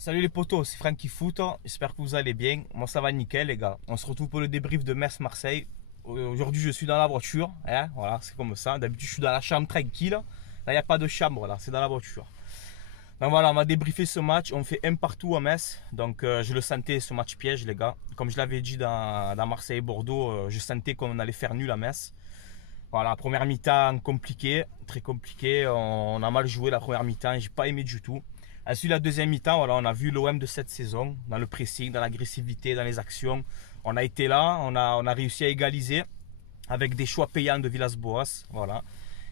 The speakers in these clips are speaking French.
Salut les potos, c'est Francky Foot, j'espère que vous allez bien. Moi ça va nickel les gars. On se retrouve pour le débrief de Metz-Marseille. Aujourd'hui je suis dans la voiture, hein, voilà, c'est comme ça. D'habitude je suis dans la chambre tranquille. Là il n'y a pas de chambre, là, c'est dans la voiture. Donc voilà, on va débriefer ce match. On fait un partout à Metz. Donc je le sentais ce match piège les gars. Comme je l'avais dit dans Marseille et Bordeaux, je sentais qu'on allait faire nul à Metz. Voilà, première mi-temps compliquée, très compliquée. On a mal joué la première mi-temps, j'ai pas aimé du tout. Ensuite, la deuxième mi-temps, voilà, on a vu l'OM de cette saison, dans le pressing, dans l'agressivité, dans les actions. On a été là, on a réussi à égaliser avec des choix payants de Villas-Boas, voilà,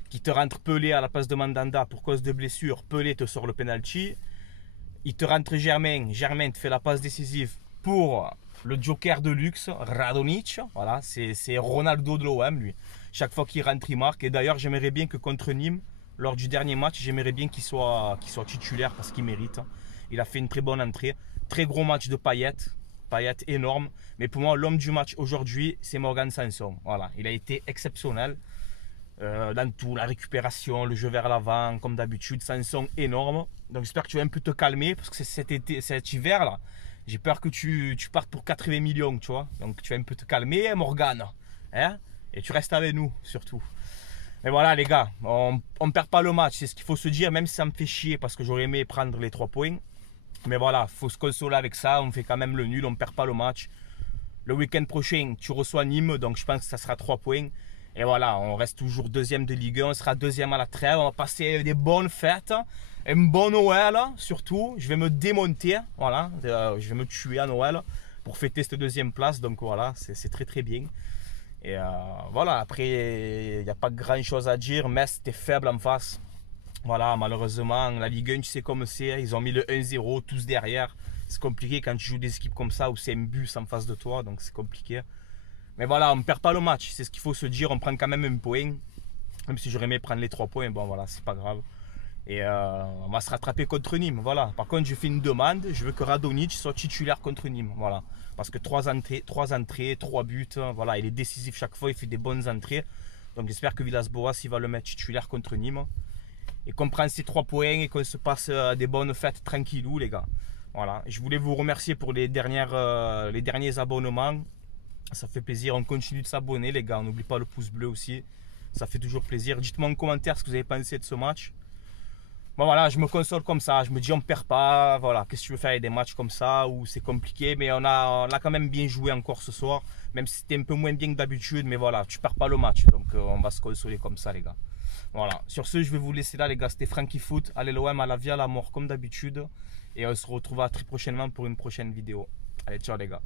qui te rentre Pelé à la place de Mandanda pour cause de blessure. Pelé te sort le penalty. Il te rentre Germain, Germain te fait la passe décisive pour le joker de luxe, Radonjic. Voilà, c'est Ronaldo de l'OM, lui. Chaque fois qu'il rentre, il marque. Et d'ailleurs, j'aimerais bien que contre Nîmes, lors du dernier match, j'aimerais bien qu'il soit titulaire parce qu'il mérite. Il a fait une très bonne entrée. Très gros match de Payet. Payet énorme. Mais pour moi, l'homme du match aujourd'hui, c'est Morgan Sanson. Voilà, il a été exceptionnel. Dans tout, la récupération, le jeu vers l'avant, comme d'habitude, Sanson énorme. Donc j'espère que tu vas un peu te calmer parce que cet hiver là, j'ai peur que tu partes pour 80 millions, tu vois. Donc tu vas un peu te calmer, Morgan. Hein, et tu restes avec nous surtout. Mais voilà les gars, on ne perd pas le match, c'est ce qu'il faut se dire, même si ça me fait chier parce que j'aurais aimé prendre les 3 points. Mais voilà, il faut se consoler avec ça, on fait quand même le nul, on ne perd pas le match. Le week-end prochain, tu reçois Nîmes, donc je pense que ça sera 3 points. Et voilà, on reste toujours deuxième de Ligue 1, on sera deuxième à la trêve, on va passer des bonnes fêtes, un bon Noël surtout. Je vais me démonter, voilà, je vais me tuer à Noël pour fêter cette deuxième place, donc voilà, c'est très très bien. Et voilà, après, il n'y a pas grand chose à dire. Metz, c'était faible en face. Voilà, malheureusement, la Ligue 1, tu sais comme c'est. Ils ont mis le 1-0, tous derrière. C'est compliqué quand tu joues des équipes comme ça où c'est un bus en face de toi, donc c'est compliqué. Mais voilà, on ne perd pas le match, c'est ce qu'il faut se dire. On prend quand même un point. Même si j'aurais aimé prendre les 3 points, bon voilà, c'est pas grave. Et on va se rattraper contre Nîmes, voilà. Par contre, je fais une demande, je veux que Radonjic soit titulaire contre Nîmes, voilà. Parce que 3 entrées, 3 buts, voilà, il est décisif chaque fois, il fait des bonnes entrées. Donc j'espère que Villas-Boas, il va le mettre titulaire contre Nîmes. Et qu'on prenne ces 3 points et qu'on se passe des bonnes fêtes tranquillou, les gars. Voilà, je voulais vous remercier pour les derniers abonnements. Ça fait plaisir, on continue de s'abonner, les gars. On n'oublie pas le pouce bleu aussi, ça fait toujours plaisir. Dites-moi en commentaire ce que vous avez pensé de ce match. Bon voilà, je me console comme ça, je me dis on perd pas, voilà, qu'est-ce que tu veux faire avec des matchs comme ça où c'est compliqué, mais on a quand même bien joué encore ce soir, même si c'était un peu moins bien que d'habitude, mais voilà, tu perds pas le match, donc on va se consoler comme ça les gars. Voilà, sur ce je vais vous laisser là les gars, c'était Francky Foot, allez l'OM à la vie à la mort comme d'habitude, et on se retrouvera très prochainement pour une prochaine vidéo. Allez, ciao les gars.